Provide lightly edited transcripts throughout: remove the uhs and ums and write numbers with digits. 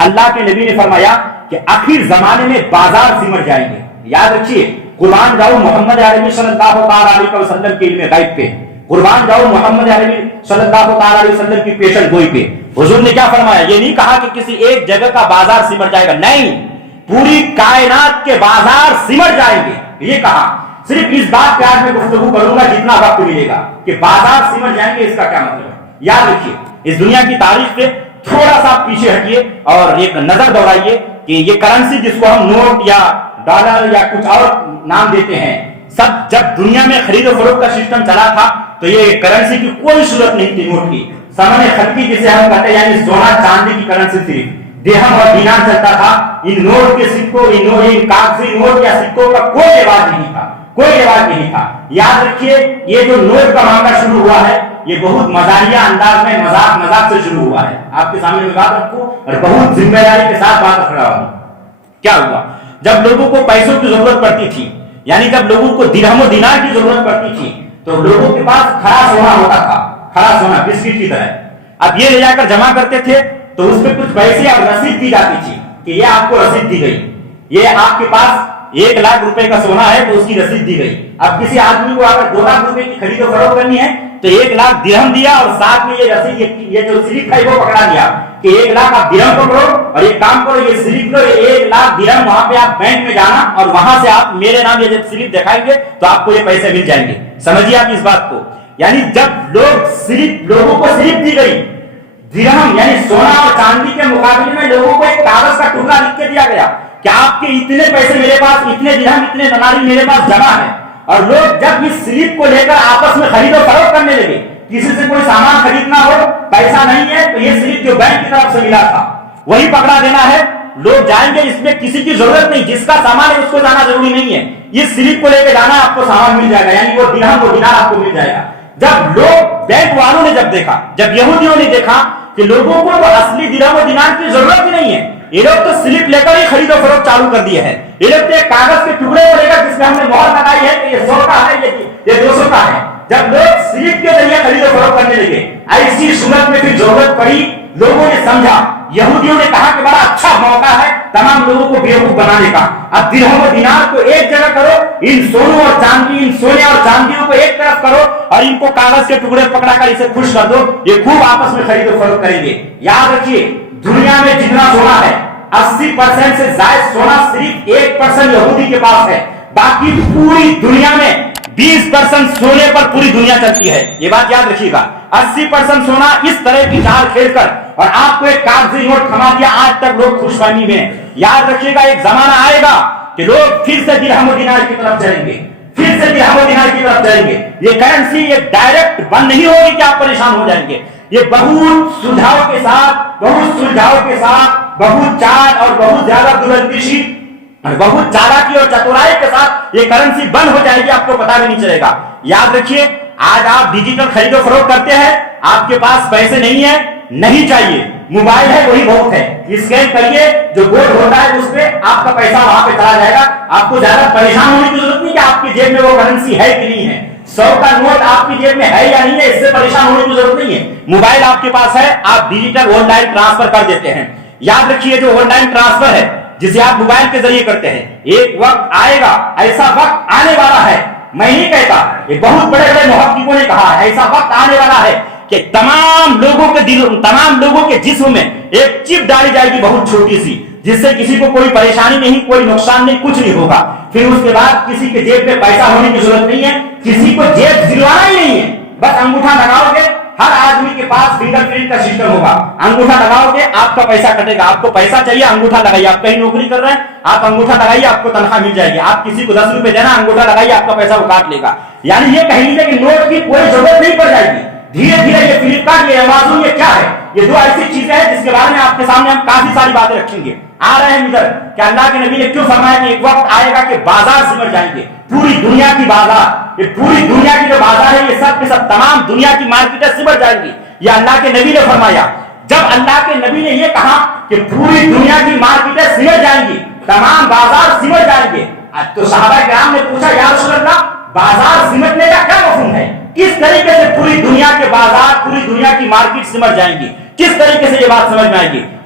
اللہ کے نبی نے فرمایا کہ آخر زمانے میں بازار سمٹ جائیں گے. یاد رکھیے, قربان جاؤ محمد عربی صلی اللہ علیہ وسلم کے علم غیب پہ, قربان جاؤ محمد عربی صلی اللہ علیہ وسلم کی پیشن گوئی پہ. حضور نے کیا فرمایا؟ یہ نہیں کہا کہ کسی ایک جگہ کا بازار سمٹ جائے گا, نہیں, پوری کائنات کے بازار سمٹ جائیں گے. یہ کہا. صرف اس بات پہ آج میں گفتگو کروں گا جتنا وقت ملے گا کہ بازار سمٹ جائیں گے, اس کا کیا مطلب ہے. یاد رکھیے, اس دنیا کی تاریخ سے تھوڑا سا پیچھے ہٹیے اور ایک نظر دوڑائیے کہ یہ کرنسی جس کو ہم نوٹ یا ڈالر یا کچھ اور نام دیتے ہیں, سب جب دنیا میں خرید و فروخت کا سسٹم چلا تھا تو یہ کرنسی کی کوئی صورت نہیں تھی نوٹ کی. سمن خلقی جسے ہم کہتے ہیں, یعنی سونا چاندی کی کرنسی صرف درہم اور دینار چلتا تھا. ان نوٹ کے سکوں, ان کاغذی نوٹ یا سکوں کا کوئی رواج نہیں تھا, کوئی رواج نہیں تھا. یاد رکھیے, یہ جو نوٹ کا معاملہ شروع ہوا ہے یہ بہت مزاحیہ انداز میں مذاق سے شروع ہوا ہے. آپ کے سامنے میں بات رکھوں اور بہت ذمہ داری کے ساتھ بات رکھ رہا ہوں. کیا ہوا؟ جب لوگوں کو پیسوں کی ضرورت پڑتی تھی, یعنی جب لوگوں کو درہم و دینار کی ضرورت پڑتی تھی, تو لوگوں کے پاس کھڑا سونا ہوتا تھا, کھڑا سونا بسکٹ کی طرح. اب یہ لے جا کر جمع کرتے تھے تو اس پہ کچھ پیسے اور رسید دی جاتی تھی کہ یہ آپ کو رسید دی گئی, یہ آپ کے پاس 1,00,000 روپے کا سونا ہے تو اس کی رسید دی گئی. اب کسی آدمی کو اگر 2,00,000 روپے کی خرید و فروخت کرنی ہے تو 1,00,000 درہم دیا اور ساتھ میں یہ رسید, یہ جو سلپ ہے وہ پکڑا دیا کہ 1,00,000 آپ درہم پکڑو اور ایک کام کرو, یہ سلپ لو, 1,00,000 درہم وہاں پہ آپ بینک میں جانا اور وہاں سے آپ میرے نام یہ جب سلپ دکھائیں گے تو آپ کو یہ پیسے مل جائیں گے. سمجھیے آپ اس بات کو. یعنی جب لوگوں کو سلپ دی گئی, درہم یعنی سونا اور چاندی کے مقابلے میں لوگوں کو ایک کاغذ کا ٹکڑا لکھ کے دیا گیا کہ آپ کے اتنے پیسے میرے پاس, اتنے درہم, اتنے دینار میرے پاس جمع ہے. اور لوگ جب اس سلپ کو لے کر آپس میں خرید و فروخت کرنے لگے, کسی سے کوئی سامان خریدنا ہو, پیسہ نہیں ہے تو یہ سلپ جو بینک کی طرف سے ملا تھا وہی پکڑا دینا ہے, لوگ جائیں گے, اس میں کسی کی ضرورت نہیں, جس کا سامان ہے اس کو جانا ضروری نہیں ہے, یہ سلپ کو لے کے جانا آپ کو سامان مل جائے گا, یعنی وہ درہم وہ دینار آپ کو مل جائے گا. جب لوگ بینک والوں نے جب دیکھا, جب یہودیوں نے دیکھا کہ لوگوں کو وہ اصلی درہم و دینار کی ضرورت ہی نہیں ہے, یہ لوگ تو سلپ لے کر ہی خرید و فروخت چالو کر دیے ہیں. یہ لوگ تو ایک کاغذ کے ٹکڑے کو لے کر جس میں ہم نے مہر لگائی ہے کہ یہ 100 کا ہے, یہ 200 کا ہے. جب لوگ سلپ کے ذریعے خرید و فروخت کرنے لگے, ایسی صورت میں پھر ضرورت پڑی, لوگوں نے سمجھا, یہودیوں نے کہا کہ بڑا اچھا موقع ہے تمام لوگوں کو بیوقوف بنانے کا. اب درہم و دینار کو ایک جگہ کرو, ان سونوں اور چاندی, ان سونے اور چاندیوں کو ایک طرف کرو اور ان کو کاغذ کے ٹکڑے پکڑا کر اسے خوش کر دو, یہ خوب آپس میں خرید و فروخت کریں گے. یاد رکھیے, دنیا میں جتنا سونا ہے 80% سے زائد سونا صرف 1% یہودی کے پاس ہے, باقی پوری دنیا میں 20% سونے پر پوری دنیا چلتی ہے. یہ بات یاد رکھیے گا. 80% سونا اس طرح کی چال کھیل کر اور آپ کو ایک کاغذی نوٹ تھما دیا, آج تک لوگ خوش فہمی میں. یاد رکھیے گا, ایک زمانہ آئے گا کہ لوگ پھر سے درہم و دینار کی طرف چلیں گے, پھر سے درہم و دینار کی طرف چلیں گے. یہ کرنسی یہ ڈائریکٹ بند نہیں ہوگی کہ آپ پریشان ہو جائیں گے. یہ بہت سلجھاؤ کے ساتھ, بہت چال اور بہت زیادہ دراندیشی اور بہت چالاکی اور چتورائی کے ساتھ یہ کرنسی بند ہو جائے گی, آپ کو پتا بھی نہیں چلے گا. یاد رکھیے, آج آپ ڈیجیٹل خرید و فروخت کرتے ہیں, آپ کے پاس پیسے نہیں ہے, نہیں چاہیے, موبائل ہے وہی بہت ہے, اسکین کریے, جو کوڈ ہوتا ہے اس پہ آپ کا پیسہ وہاں پہ چلا جائے گا. آپ کو زیادہ پریشان ہونے کی ضرورت نہیں کہ آپ کی جیب میں وہ کرنسی ہے کہ نہیں ہے, 100 کا نوٹ آپ کی جیب میں ہے یا نہیں ہے, اس سے پریشان ہونے کی ضرورت نہیں ہے. موبائل آپ کے پاس ہے, آپ ڈیجیٹل آن لائن ٹرانسفر کر دیتے ہیں. یاد رکھیے, جو آن لائن ٹرانسفر ہے جسے آپ موبائل کے ذریعے کرتے ہیں, ایک وقت آئے گا, ایسا وقت آنے والا ہے, میں نہیں کہتا, یہ بہت بڑے بڑے محققوں نے کہا ہے, ایسا وقت آنے والا ہے کہ تمام لوگوں کے دلوں, تمام لوگوں کے جسم میں ایک چپ ڈالی جائے گی بہت چھوٹی سی, جس سے کسی کو کوئی پریشانی نہیں, کوئی نقصان نہیں, کچھ نہیں ہوگا. پھر اس کے بعد کسی کے جیب میں پیسہ ہونے کی ضرورت نہیں ہے, کسی کو جیب دلوانا ہی نہیں ہے, بس انگوٹھا لگاؤ گے, ہر آدمی کے پاس فنگر پرنٹ کا سسٹم ہوگا, انگوٹھا لگاؤ گے آپ کا پیسہ کٹے گا. آپ کو پیسہ چاہیے, انگوٹھا لگائیے, آپ کہیں نوکری کر رہے ہیں, آپ انگوٹھا لگائیے, آپ کو تنخواہ مل جائے گی. آپ کسی کو 10 روپے دینا, انگوٹھا لگائیے, آپ کا پیسہ وہ کاٹ لے گا. یعنی یہ کہیں گے کہ نوٹ کی کوئی ضرورت نہیں پڑ جائے گی. دھیرے دھیرے یہ فلپکارٹ, یہ امازون, یہ کیا ہے, یہ دو ایسی چیزیں ہیں جس کے بارے میں آپ کے سامنے ہم کافی ساری باتیں رکھیں گے. آ رہے ہیں ادھر کہ اللہ کے نبی نے کیوں فرمایا کہ ایک وقت آئے گا کہ بازار سمٹ جائیں گے, پوری دنیا کی بازار, یہ پوری دنیا کی جو بازار ہے یہ سب کے سب تمام دنیا کی مارکیٹیں سمٹ جائیں گی. یہ اللہ کے نبی نے فرمایا. جب اللہ کے نبی نے یہ کہا کہ پوری دنیا کی مارکیٹیں سمٹ جائیں گی, تمام بازار سمٹ جائیں گے, تو صحابہ کرام نے پوچھا, یا رسول اللہ بازار سمٹنے کا کیا مفہوم ہے, کس طریقے سے پوری دنیا کے بازار, پوری دنیا کی مارکیٹ سمٹ جائیں گی, کس طریقے سے یہ بات سمجھ میں آئے گی.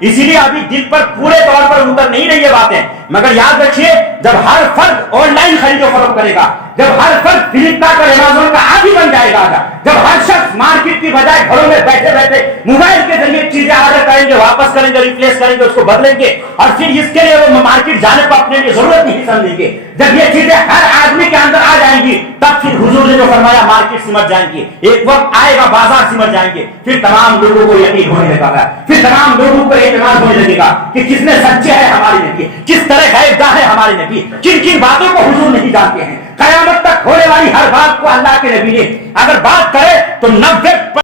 اسی لیے ابھی دل پر پورے طور پر اتر نہیں رہی ہے باتیں، مگر یاد رکھیے جب ہر فرد آن لائن خرید و فروخت کرے گا، جب ہر فرد فلپکارٹ اور امازون کا عادی بن جائے گا، جب ہر شخص مارکیٹ کی بجائے گھروں میں بیٹھے بیٹھے موبائل کے ذریعے چیزیں آرڈر کریں گے، واپس کریں گے، ریپلیس کریں گے، اس کو بدلیں گے، اور پھر اس کے لیے وہ مارکیٹ جانے کو اپنے لیے ضرورت نہیں سمجھیں گے، جب یہ چیزیں ہر آدمی کے اندر آ جائیں گی تب پھر حضور نے جو فرمایا مارکیٹ سمجھ جائیں گی، ایک وقت آئے گا بازار سمجھ جائیں گے، پھر تمام لوگوں کو یقین ہونے لگے گا، پھر تمام لوگوں کو اعتماد ہونے لگے گا کہ کس نے سچے ہے ہمارے نبی، کس طرح غیب داں ہے ہمارے نبی، کن کن باتوں کو حضور نہیں جانتے ہیں۔ قیامت تک ہونے والی ہر بات کو اللہ کے نبی نے اگر بات کرے تو 90